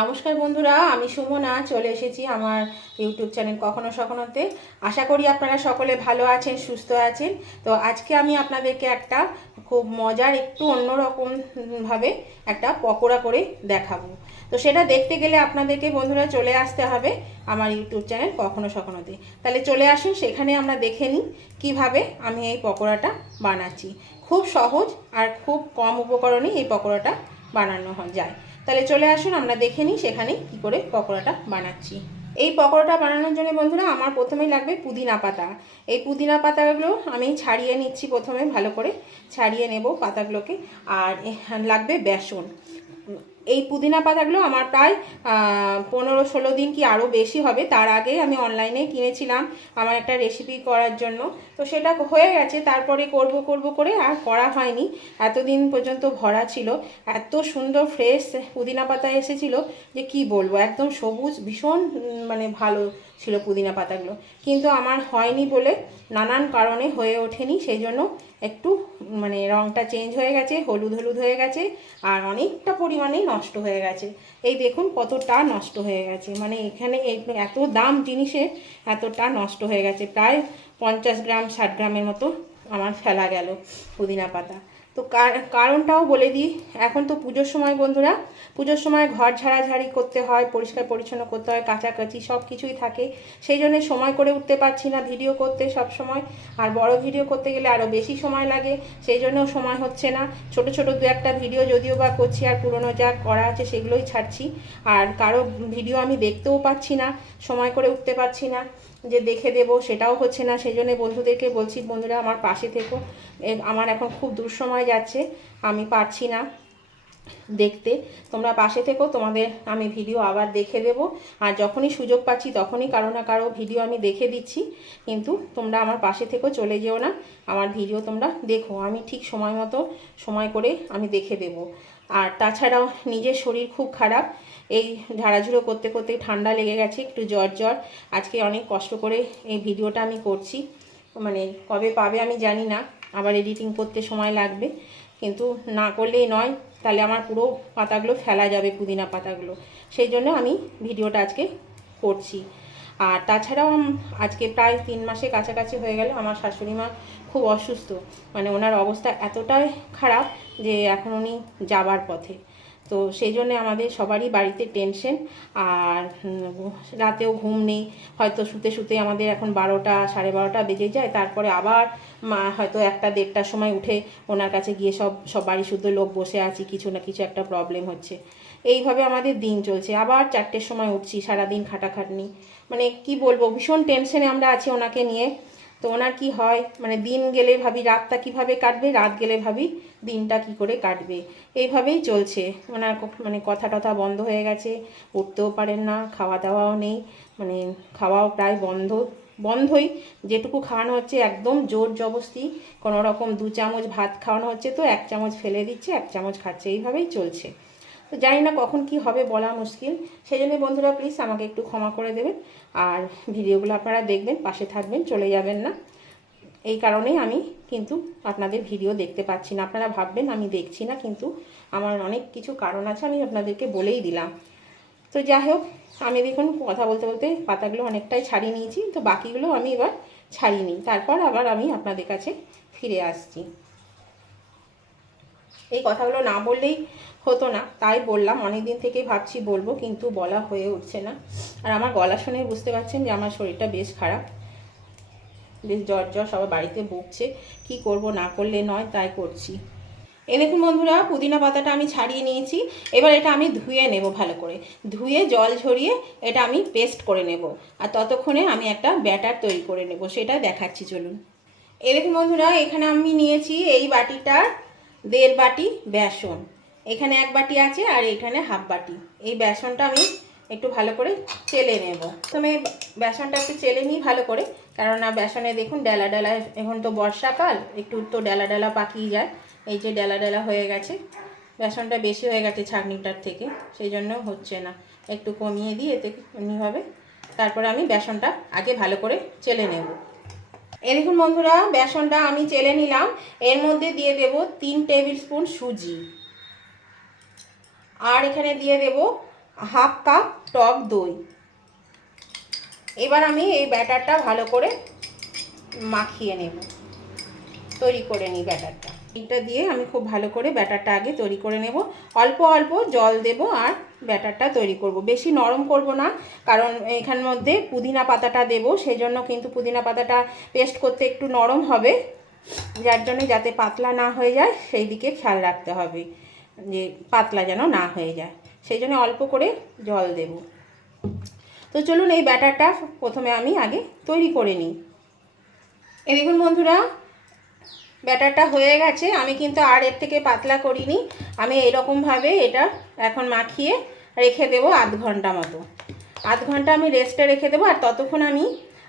নমস্কার বন্ধুরা, আমি সুমনা, চলে এসেছি আমার ইউটিউব চ্যানেল কখনো সখনোতে। আশা করি আপনারা সকলে ভালো আছেন, সুস্থ আছেন। তো আজকে আমি আপনাদেরকে একটা খুব মজার, একটু অন্যরকমভাবে একটা পকোড়া করে দেখাবো। তো সেটা দেখতে গেলে আপনাদেরকে বন্ধুরা চলে আসতে হবে আমার ইউটিউব চ্যানেল কখনো সখনোতে। তাহলে চলে আসুন, সেখানে আমরা দেখে নিই কীভাবে আমি এই পকোড়াটা বানাচ্ছি। খুব সহজ আর খুব কম উপকরণে এই পকোড়াটা বানানো যায়। তাহলে চলে আসুন, আমরা দেখে নিই সেখানে কি করে পকোড়াটা বানাচ্ছি। এই পকোড়াটা বানানোর জন্য বন্ধুরা, আমার প্রথমেই লাগবে পুদিনা পাতা। এই পুদিনা পাতাগুলো আমি ছাড়িয়ে নিচ্ছি প্রথমে, ভালো করে ছাড়িয়ে নেব পাতাগুলোকে। আর লাগবে বেসন। এই পুদিনা পাতাগুলো আমার প্রায় পনেরো ষোলো দিন কি আরও বেশি হবে, তার আগে আমি অনলাইনে কিনেছিলাম আমার একটা রেসিপি করার জন্য। তো সেটা হয়ে গেছে, তারপরে করব করব করে আর করা হয়নি। এতদিন পর্যন্ত ভরা ছিল, এত সুন্দর ফ্রেশ পুদিনা পাতা এসেছিল যে কি বলব, একদম সবুজ, ভীষণ মানে ভালো। ছিল পুদিনা পাতাগুলো। কিন্তু আমার হয়নি বলে নানান কারণে হয়ে ওঠেনি সেই জন্য একটু মানে রঙটা চেঞ্জ হয়ে গেছে, হলুদ হলুদ হয়ে গেছে, আর অনেকটা পরিমাণে নষ্ট হয়ে গেছে। এই দেখুন কতটা নষ্ট হয়ে গেছে। মানে এখানে এই- এত দাম জিনিসের এতটা নষ্ট হয়ে গেছে। প্রায় পঞ্চাশ গ্রাম, ষাট গ্রামের মতো আমার ফেলা গেল পুদিনা পাতা। তো কার- কারণটাও বলে দিই। এখন তো পুজোর সময় বন্ধুরা, পুজোর সময় ঘর ঝাড়াঝাড়ি করতে হয়, পরিষ্কার পরিচ্ছন্ন করতে হয়, কাচাকাচি সব কিছুই থাকে। সেই জন্য সময় করে উঠতে পারছি না ভিডিও করতে সব সময়। আর বড় ভিডিও করতে গেলে আরও বেশি সময় লাগে, সেই জন্যও সময় হচ্ছে না। ছোট ছোট দু একটা ভিডিও যদিও বা করছি আর পুরনো যা করা আছে সেগুলোই ছাড়ছি। আর কারও ভিডিও আমি দেখতেও পাচ্ছি না, সময় করে উঠতে পারছি না। যে দেখে দেব, সেটাও হচ্ছে না। সেই জন্য বন্ধুদেরকে বলছি, বন্ধুরা, আমার পাশে থেকো। আমার এখন খুব দুঃসময় যাচ্ছে, আমি পারছি না দেখতে। তোমরা পাশে থেকো, তোমাদের আমি ভিডিও আবার দেখে দেব। আর যখনই সুযোগ পাচ্ছি, তখনই কারও না কারও ভিডিও আমি দেখে দিচ্ছি। কিন্তু তোমরা আমার পাশে থেকো, চলে যেও না। আমার ভিডিও তোমরা দেখো। আমি ঠিক সময় মতো, সময় করে আমি দেখে দেব। আর তাছাড়াও নিজের শরীর খুব খারাপ। এই ঝাড়াঝুড়ো করতে করতে ঠান্ডা লেগে গেছে, একটু জ্বর জ্বর। আজকে অনেক কষ্ট করে এই ভিডিওটা আমি করছি। মানে কবে পাবে আমি জানি না, আবার এডিটিং করতে সময় লাগবে। কিন্তু না করলেই নয়, তাহলে আমার পুরো পাতাগুলো ফেলা যাবে, পুদিনা পাতাগুলো। সেই জন্য আমি ভিডিওটা আজকে করছি। আর তাছাড়াও আজকে প্রায় তিন মাসে কাছাকাছি হয়ে গেল, আমার শাশুড়ি মা খুব অসুস্থ। মানে ওনার অবস্থা এতটাই খারাপ যে এখন উনি যাবার পথে। তো সেই জন্যে আমাদের সবারই বাড়িতে টেনশন আর রাতেও ঘুম নেই। হয়তো শুতে শুতে আমাদের এখন বারোটা, সাড়ে বারোটা বেজে যায়, তারপরে আবার মা হয়তো একটা দেড়টার সময় উঠে ওনার কাছে গিয়ে সব সব বাড়ি শুদ্ধ লোক বসে আছি, কিছু না কিছু একটা প্রবলেম হচ্ছে। এইভাবে আমাদের দিন চলছে। আবার চারটের সময় উঠছি, সারাদিন খাটাখাটনি। মানে কি বলব, ভীষণ টেনশনে আমরা আছি ওনাকে নিয়ে। তো ওনার কি হয় মানে দিন গেলে ভাবি, রাতটা কীভাবে কাটবে, রাত গেলে ভাবি, দিনটা কি করে কাটবে। এইভাবেই চলছে। ওনার মানে কথা টথা বন্ধ হয়ে গেছে, উঠতেও পারেন না খাওয়া দাওয়াও নেই মানে খাওয়াও প্রায় বন্ধ। বন্ধই, যেটুকু খাওয়ানো হচ্ছে একদম জোর জবস্তি কোনো রকম দু চামচ ভাত খাওয়ানো হচ্ছে তো, এক চামচ ফেলে দিচ্ছে, এক চামচ খাচ্ছে। এইভাবেই চলছে। তো জানি না কখন কি হবে বলা মুশকিল। সেই জন্য বন্ধুরা প্লিজ আমাকে একটু ক্ষমা করে দেবেন। আর ভিডিওগুলো আপনারা দেখবেন, পাশে থাকবেন, চলে যাবেন না। এই কারণেই আমি কিন্তু আপনাদের ভিডিও দেখতে পাচ্ছি না। আপনারা ভাববেন আমি দেখছি না, কিন্তু আমার অনেক কিছু কারণ আছে, আমি আপনাদেরকে বলেই দিলাম। তো যাই হোক, আমি দেখুন কথা বলতে বলতে পাতাগুলো অনেকটাই ছাড়িয়ে নিয়েছি, তো বাকিগুলো আমি এবার ছাড়িয়ে নিই। তারপর আবার আমি আপনাদের কাছে ফিরে আসছি। এই কথাগুলো না বললেই হতো না, তাই বললাম অনেক দিন থেকেই ভাবছি বলব, কিন্তু বলা হয়ে উঠছে না। আর আমার গলা শুনে বুঝতে পারছেন যে আমার শরীরটা বেশ খারাপ। বেশ জ্বর জ্বর, সবার বাড়িতে বকছে, কি করব, না করলে নয়, তাই করছি। এ দেখুন বন্ধুরা, পুদিনা পাতাটা আমি ছাড়িয়ে নিয়েছি, এবার এটা আমি ধুয়ে নেব ভালো করে। ধুয়ে জল ঝরিয়ে এটা আমি পেস্ট করে নেব, আর ততক্ষণে আমি একটা ব্যাটার তৈরি করে নেব, সেটা দেখাচ্ছি, চলুন। এ দেখুন বন্ধুরা, এখানে আমি নিয়েছি এই বাটিটার দেড় বাটি বেসন। এখানে এক বাটি আছে আর এখানে হাফ বাটি। এই বেসনটা আমি একটু ভালো করে চেলে নেব। প্রথমে বেসনটা একটু চেলে নিই ভালো করে। কেননা বেসনে দেখুন ডেলা ডেলা, এখন তো বর্ষাকাল, একটু তো ডেলা ডেলা পাকিয়ে যায়। এই যে ডেলা ডেলা হয়ে গেছে। বেসনটা বেশি হয়ে গেছে ছাঁকনিটার থেকে, সেই জন্য হচ্ছে না। একটু কমিয়ে দিই এতে হবে তারপরে আমি বেসনটা আগে ভালো করে চেলে নেব। এই দেখুন বন্ধুরা, বেসনটা আমি চেলে নিলাম। এর মধ্যে দিয়ে দেব তিন টেবিল স্পুন সুজি। আর এখানে দিয়ে দেব হাফ কাপ টক দই। এবার আমি এই ব্যাটারটা ভালো করে মাখিয়ে নেব। তৈরি করে নিই ব্যাটারটা। এটা দিয়ে আমি খুব ভালো করে ব্যাটারটা আগে তৈরি করে নেব। অল্প অল্প জল দেব আর ব্যাটারটা তৈরি করব। বেশি নরম করব না, কারণ এখানের মধ্যে পুদিনা পাতাটা দেব সেই জন্য কিন্তু পুদিনা পাতাটা পেস্ট করতে একটু নরম হবে, যার জন্য যাতে পাতলা না হয়ে যায়, সেই দিকে খেয়াল রাখতে হবে। যে পাতলা যেন না হয়ে যায়। সেই জন্য অল্প করে জল দেব। তো চলুন এই ব্যাটারটা প্রথমে আমি আগে তৈরি করে নিই। এ দেখুন বন্ধুরা, ব্যাটারটা হয়ে গেছে। আমি কিন্তু আর এর থেকে পাতলা করিনি। আমি এরকমভাবে এটা এখন মাখিয়ে রেখে দেবো আধ ঘণ্টা মতো। আধ ঘণ্টা আমি রেস্টে রেখে দেবো আর ততক্ষণ আমি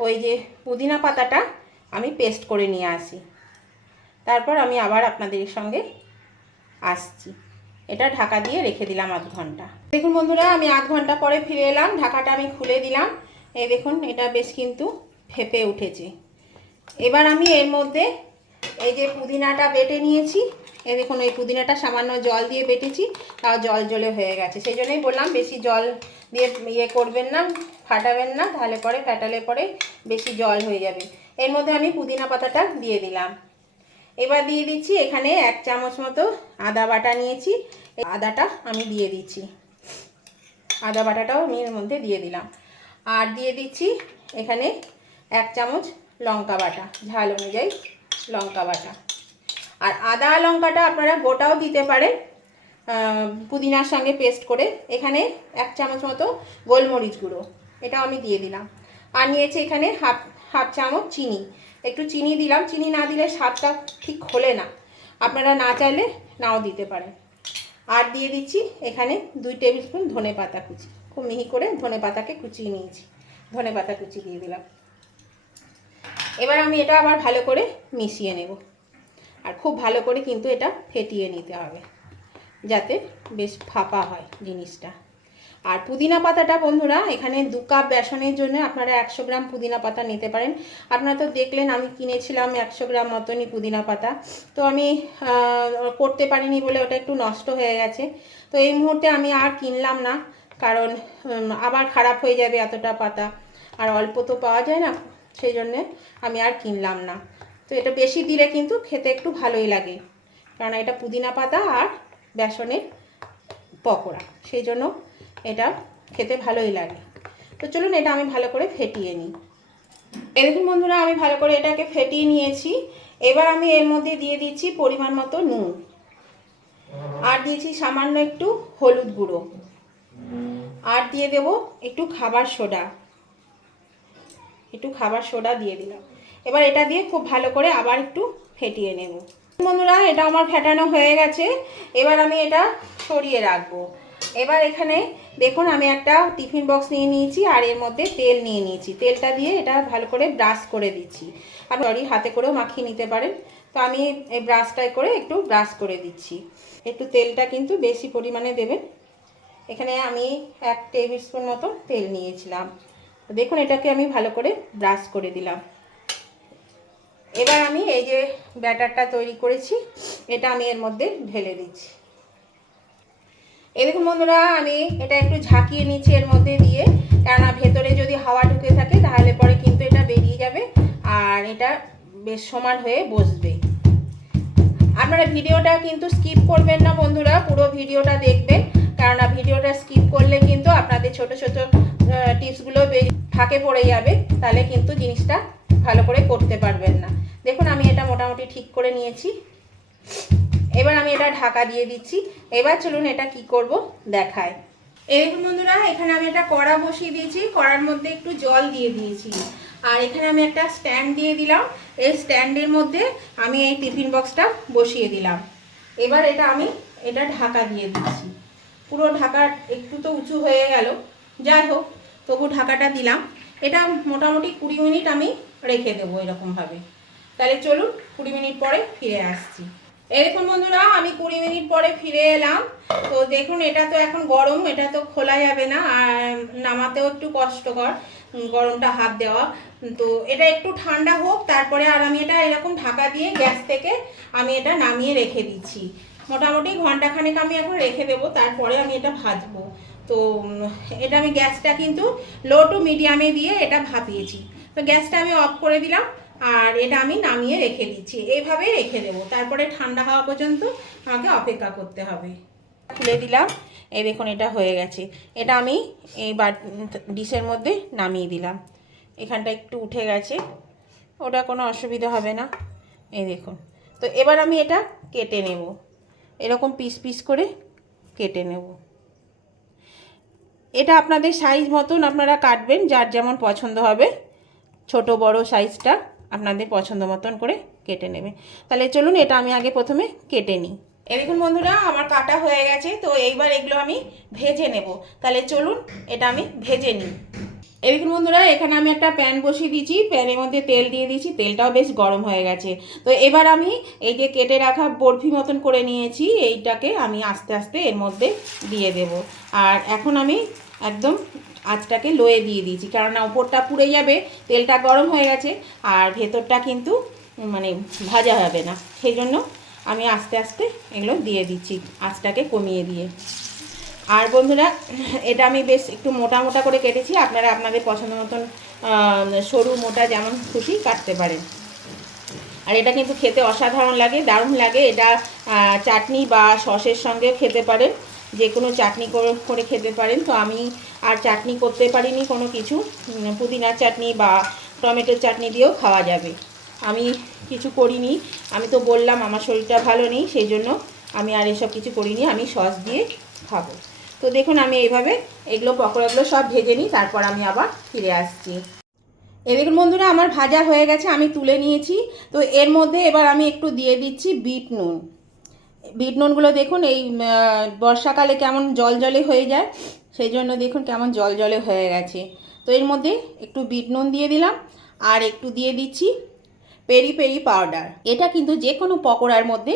ওই যে পুদিনা পাতাটা আমি পেস্ট করে নিয়ে আসি। তারপর আমি আবার আপনাদের সঙ্গে আসছি। এটা ঢাকা দিয়ে রেখে দিলাম আধ ঘণ্টা। দেখুন বন্ধুরা, আমি আধ ঘণ্টা পরে ফিরে এলাম, ঢাকাটা আমি খুলে দিলাম। এই দেখুন, এটা বেশ কিন্তু ফেপে উঠেছে। এবার আমি এর মধ্যে এই যে পুদিনাটা বেটে নিয়েছি, এই দেখুন, এই পুদিনাটা সামান্য জল দিয়ে বেটেছি, তাও জল জলে হয়ে গেছে। সেই জন্যই বললাম, বেশি জল দিয়ে ইয়ে করবেন না, ফাটাবেন না, তাহলে পরে ফাটালে পরে বেশি জল হয়ে যাবে। এর মধ্যে আমি পুদিনা পাতাটা দিয়ে দিলাম। এবার দিয়ে দিচ্ছি এখানে এক চামচ মতো আদা বাটা নিয়েছি। আদাটা আমি দিয়ে দিচ্ছি। আদা বাটাটাও আমি এর মধ্যে দিয়ে দিলাম। আর দিয়ে দিচ্ছি এখানে এক চামচ লঙ্কা বাটা। ঝাল অনুযায়ী লঙ্কা বাটা। আর আদা লঙ্কাটা আপনারা গোটাও দিতে পারেন পুদিনার সঙ্গে পেস্ট করে। এখানে এক চামচ মতো গোলমরিচ গুঁড়ো। এটাও আমি দিয়ে দিলাম। আর নিয়েছি এখানে হাফ হাফ চামচ চিনি। একটু চিনি দিলাম। চিনি না দিলে স্বাদটা ঠিক খোলে না। আপনারা না চাইলে নাও দিতে পারেন। আর দিয়ে দিচ্ছি এখানে দুই টেবিল স্পুন ধনে পাতা কুচি। খুব মিহি করে ধনে পাতাকে কুচিয়ে নিয়েছি। ধনে পাতা কুচি দিয়ে দিলাম। এবার আমি এটা আবার ভালো করে মিশিয়ে নেব। আর খুব ভালো করে কিন্তু এটা ফেটিয়ে নিতে হবে। যাতে বেশ ফাঁপা হয় জিনিসটা। আর পুদিনা পাতাটা বন্ধুরা, এখানে দু কাপ বেসনের জন্য আপনারা একশো গ্রাম পুদিনা পাতা নিতে পারেন। আপনারা তো দেখলেন আমি কিনেছিলাম একশো গ্রাম মতনই পুদিনা পাতা। তো আমি করতে পারিনি বলে ওটা একটু নষ্ট হয়ে গেছে। তো এই মুহূর্তে আমি আর কিনলাম না, কারণ আবার খারাপ হয়ে যাবে এতটা পাতা। আর অল্প তো পাওয়া যায় না, সেই জন্যে আমি আর কিনলাম না। তো এটা বেশি দিলে কিন্তু খেতে একটু ভালোই লাগে কারণ এটা পুদিনা পাতা আর বেসনের পকোড়া, সেই জন্য এটা খেতে ভালোই লাগে। তো চলুন এটা আমি ভালো করে ফেটিয়ে নিই। দেখুন বন্ধুরা, আমি ভালো করে এটাকে ফেটিয়ে নিয়েছি। এবার আমি এর মধ্যে দিয়ে দিচ্ছি পরিমাণ মতো নুন। আর দিয়েছি সামান্য একটু হলুদ গুঁড়ো। আর দিয়ে দেব একটু খাবার সোডা। একটু খাবার সোডা দিয়ে দিলাম। এবার এটা দিয়ে খুব ভালো করে আবার একটু ফেটিয়ে নেব। বন্ধুরা, এটা আমার ফেটানো হয়ে গেছে। এবার আমি এটা সরিয়ে রাখব। এবার এখানে দেখুন, আমি একটা টিফিন বক্স নিয়ে নিয়েছি আর এর মধ্যে তেল নিয়ে নিয়েছি। তেলটা দিয়ে এটা ভালো করে ব্রাশ করে দিচ্ছি। আপনি সরি, হাতে করেও মাখিয়ে নিতে পারেন। তো আমি এই ব্রাশটায় করে একটু ব্রাশ করে দিচ্ছি। একটু তেলটা কিন্তু বেশি পরিমাণে দেবেন। এখানে আমি এক টেবিল স্পুন মতো তেল নিয়েছিলাম। দেখুন, এটাকে আমি ভালো করে ব্রাশ করে দিলাম। এবার আমি এই যে ব্যাটারটা তৈরি করেছি, এটা আমি এর মধ্যে ঢেলে দিচ্ছি। দেখুন বন্ধুরা, আমি এটা একটু ঝাঁকিয়ে নিচ্ছি এর মধ্যে দিয়ে। কেননা ভেতরে যদি হাওয়া ঢুকে থাকে, তাহলে পরে কিন্তু এটা বেরিয়ে যাবে আর এটা বেশ সমান হয়ে বসবে। আপনারা ভিডিওটা কিন্তু স্কিপ করবেন না বন্ধুরা, পুরো ভিডিওটা দেখবেন। কেননা ভিডিওটা স্কিপ করলে কিন্তু আপনাদের ছোট ছোট টিপসগুলো ফাঁকে পড়ে যাবে। তাহলে কিন্তু জিনিসটা ভালো করে করতে পারবেন না। দেখুন, আমি এটা মোটামুটি ঠিক করে নিয়েছি। এবার আমি এটা ঢাকা দিয়ে দিচ্ছি। এবার চলুন এটা কি করব দেখায় এই দেখুন বন্ধুরা, এখানে আমি একটা কড়া বসিয়ে দিয়েছি। কড়ার মধ্যে একটু জল দিয়ে দিয়েছি। আর এখানে আমি একটা স্ট্যান্ড দিয়ে দিলাম। এই স্ট্যান্ডের মধ্যে আমি এই টিফিন বক্সটা বসিয়ে দিলাম। এবার এটা আমি, এটা ঢাকা দিয়ে দিচ্ছি। পুরো ঢাকা একটু তো উঁচু হয়ে গেল। যাই হোক, তবু ঢাকাটা দিলাম। এটা মোটামুটি কুড়ি মিনিট আমি রেখে দেবো এরকমভাবে। তাহলে চলুন কুড়ি মিনিট পরে ফিরে আসছি। এই দেখুন বন্ধুরা, আমি কুড়ি মিনিট পরে ফিরে এলাম। তো দেখুন, এটা তো এখন গরম, এটা তো খোলা যাবে না, আর নামাতেও একটু কষ্টকর গরমটা হাত দেওয়া। তো এটা একটু ঠান্ডা হোক, তারপরে আর আমি এটা এরকম ঢাকা দিয়ে গ্যাস থেকে আমি এটা নামিয়ে রেখে দিচ্ছি। মোটামুটি ঘন্টাখানেক আমি এখন রেখে দেবো, তারপরে আমি এটা ভাজবো। তো এটা আমি গ্যাসটা কিন্তু লো টু মিডিয়ামে দিয়ে এটা ভাপিয়েছি। তো গ্যাসটা আমি অফ করে দিলাম। আর এটা আমি নামিয়ে রেখে দিচ্ছি। এইভাবে রেখে দেবো। তারপরে ঠান্ডা হওয়া পর্যন্ত আমাকে অপেক্ষা করতে হবে। খুলে দিলাম। এই দেখুন, এটা হয়ে গেছে। এটা আমি এই ডিশের মধ্যে নামিয়ে দিলাম। এখানটা একটু উঠে গেছে। ওটা কোনো অসুবিধা হবে না। এই দেখুন। তো এবার আমি এটা কেটে নেব। এরকম পিস পিস করে কেটে নেব। এটা আপনাদের সাইজ মতন আপনারা কাটবেন, যার যেমন পছন্দ হবে। ছোট, বড় সাইজটা আপনাদের পছন্দ মতন করে কেটে নেবে। তাহলে চলুন এটা আমি আগে প্রথমে কেটে নিই। এই দেখুন বন্ধুরা, আমার কাটা হয়ে গেছে, তো এইবার এগুলো আমি ভেজে নেব। তাহলে চলুন এটা আমি ভেজে নিই। এই দেখুন বন্ধুরা, এখানে আমি একটা প্যান বসিয়ে দিয়েছি, প্যানের মধ্যে তেল দিয়ে দিয়েছি, তেলটাও বেশ গরম হয়ে গেছে। তো এবার আমি এই যে কেটে রাখা বরফি মতন করে নিয়েছি, এইটাকে আমি আস্তে আস্তে এর মধ্যে দিয়ে দেব। আর এখন আমি একদম আঁচটাকে লোয়ে দিয়ে দিয়েছি। কেননা ওপরটা পুড়ে যাবে, তেলটা গরম হয়ে গেছে, আর ভেতরটা কিন্তু মানে ভাজা হবে না। সেই জন্য আমি আস্তে আস্তে এগুলো দিয়ে দিচ্ছি আঁচটাকে কমিয়ে দিয়ে। আর বন্ধুরা, এটা আমি বেশ একটু মোটা মোটা করে কেটেছি। আপনারা আপনাদের পছন্দ মতন সরু, মোটা যেমন খুশি কাটতে পারেন। আর এটা কিন্তু খেতে অসাধারণ লাগে, দারুণ লাগে। এটা চাটনি বা সসের সঙ্গেও খেতে পারেন। যে কোনো চাটনি করে খেতে পারেন। তো আমি আর চাটনি করতে পারিনি কোনো কিছু। পুদিনার চাটনি বা টমেটোর চাটনি দিয়েও খাওয়া যাবে। আমি কিছু করিনি। আমি তো বললাম আমার শরীরটা ভালো নেই, সেই জন্য আমি আর এসব কিছু করিনি। আমি সস দিয়ে খাব। তো দেখুন, আমি এইভাবে এগুলো, পকোড়াগুলো সব ভেজে নিই, তারপর আমি আবার ফিরে আসছি। এ দেখুন বন্ধুরা, আমার ভাজা হয়ে গেছে, আমি তুলে নিয়েছি। তো এর মধ্যে এবার আমি একটু দিয়ে দিচ্ছি বিট নুন। বিট নুনগুলো দেখুন, এই বর্ষাকালে কেমন জল জলে হয়ে যায়, সেই জন্য দেখুন কেমন জল জলে হয়ে গেছে। তো এর মধ্যে একটু বিট নুন দিয়ে দিলাম, আর একটু দিয়ে দিচ্ছি পেরি পেরি পাউডার। এটা কিন্তু যে কোনো পকোড়ার মধ্যে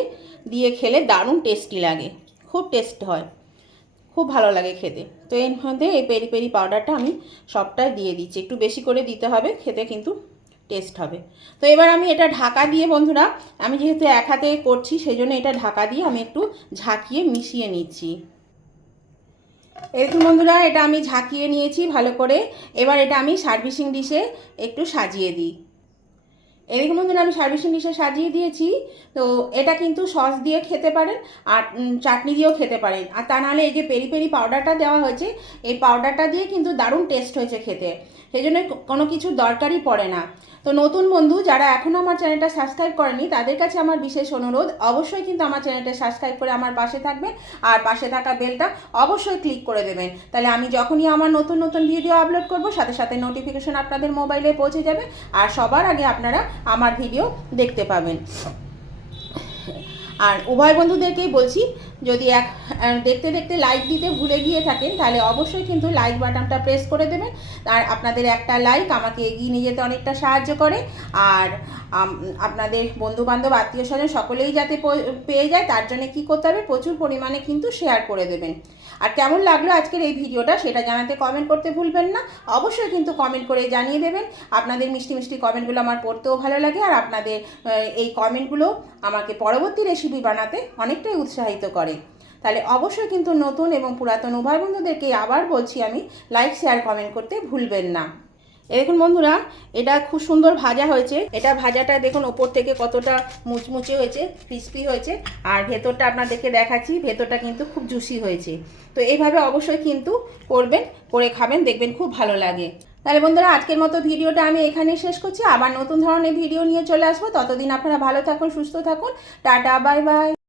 দিয়ে খেলে দারুণ টেস্টি লাগে, খুব টেস্ট হয়, খুব ভালো লাগে খেতে। তো এর মধ্যে এই পেরি পেরি পাউডারটা আমি সবটাই দিয়ে দিচ্ছি, একটু বেশি করে দিতে হবে, খেতে কিন্তু টেস্ট হবে। তো এবার আমি এটা ঢাকা দিয়ে বন্ধুরা, আমি যেহেতু এক হাতে করছি সেই জন্য এটা ঢাকা দিয়ে আমি একটু ঝাঁকিয়ে মিশিয়ে নিচ্ছি। এরকম বন্ধুরা, এটা আমি ঝাঁকিয়ে নিয়েছি ভালো করে। এবার এটা আমি সার্ভিসিং ডিশে একটু সাজিয়ে দিই। এরকম বন্ধুরা, আমি সার্ভিসিং ডিশে সাজিয়ে দিয়েছি। তো এটা কিন্তু সস দিয়ে খেতে পারেন আর চাটনি দিয়েও খেতে পারেন। আর তা নাহলে এই যে পেরি পেরি পাউডারটা দেওয়া হয়েছে, এই পাউডারটা দিয়ে কিন্তু দারুণ টেস্ট হয়েছে খেতে। সেই জন্য কোনো কিছু দরকারই পড়ে না। তো নতুন বন্ধু যারা এখনও আমার চ্যানেলটা সাবস্ক্রাইব করেনি তাদের কাছে আমার বিশেষ অনুরোধ, অবশ্যই কিন্তু আমার চ্যানেলটা সাবস্ক্রাইব করে আমার পাশে থাকবেন আর পাশে থাকা বেলটা অবশ্যই ক্লিক করে দেবেন। তাহলে আমি যখনই আমার নতুন নতুন ভিডিও আপলোড করব, সাথে সাথে নোটিফিকেশন আপনাদের মোবাইলে পৌঁছে যাবে আর সবার আগে আপনারা আমার ভিডিও দেখতে পাবেন। আর উভয় বন্ধুদেরকেই বলছি যদি এক দেখতে দেখতে লাইক দিতে ভুলে গিয়ে থাকেন, তাহলে অবশ্যই কিন্তু লাইক বাটনটা প্রেস করে দেবেন। আর আপনাদের একটা লাইক আমাকে এগিয়ে নিয়ে যেতে অনেকটা সাহায্য করে। আর আপনাদের বন্ধু বান্ধব আত্মীয় স্বজন সকলেই যাতে পেয়ে যায়, তার জন্য কি করতে হবে? প্রচুর পরিমাণে কিন্তু শেয়ার করে দেবেন। আর কেমন লাগল আজকের এই ভিডিওটা সেটা জানাতে কমেন্ট করতে ভুলবেন না। অবশ্যই কিন্তু কমেন্ট করে জানিয়ে দেবেন। আপনাদের মিষ্টি মিষ্টি কমেন্টগুলো আমার পড়তেও ভালো লাগে। আর আপনাদের এই কমেন্টগুলো আমাকে পরবর্তী রেসিপি বানাতে অনেকটাই উৎসাহিত করে। তাহলে অবশ্যই কিন্তু নতুন এবং পুরাতন উভয় বন্ধুদেরকে আবার বলছি আমি লাইক শেয়ার কমেন্ট করতে ভুলবেন না। দেখুন বন্ধুরা, এটা খুব সুন্দর ভাজা হয়েছে। এটা ভাজাটা দেখুন ওপর থেকে কতটা মুচমুচে হয়েছে ক্রিস্পি হয়েছে। আর ভেতরটা আপনাদেরকে দেখাচ্ছি, ভেতরটা কিন্তু খুব জুসি হয়েছে। তো এইভাবে অবশ্যই কিন্তু করবেন, করে খাবেন, দেখবেন খুব ভালো লাগে। তাহলে বন্ধুরা, আজকের মতো ভিডিওটা আমি এখানেই শেষ করছি। আবার নতুন ধরনের ভিডিও নিয়ে চলে আসব। ততদিন আপনারা ভালো থাকুন, সুস্থ থাকুন। Tata bye bye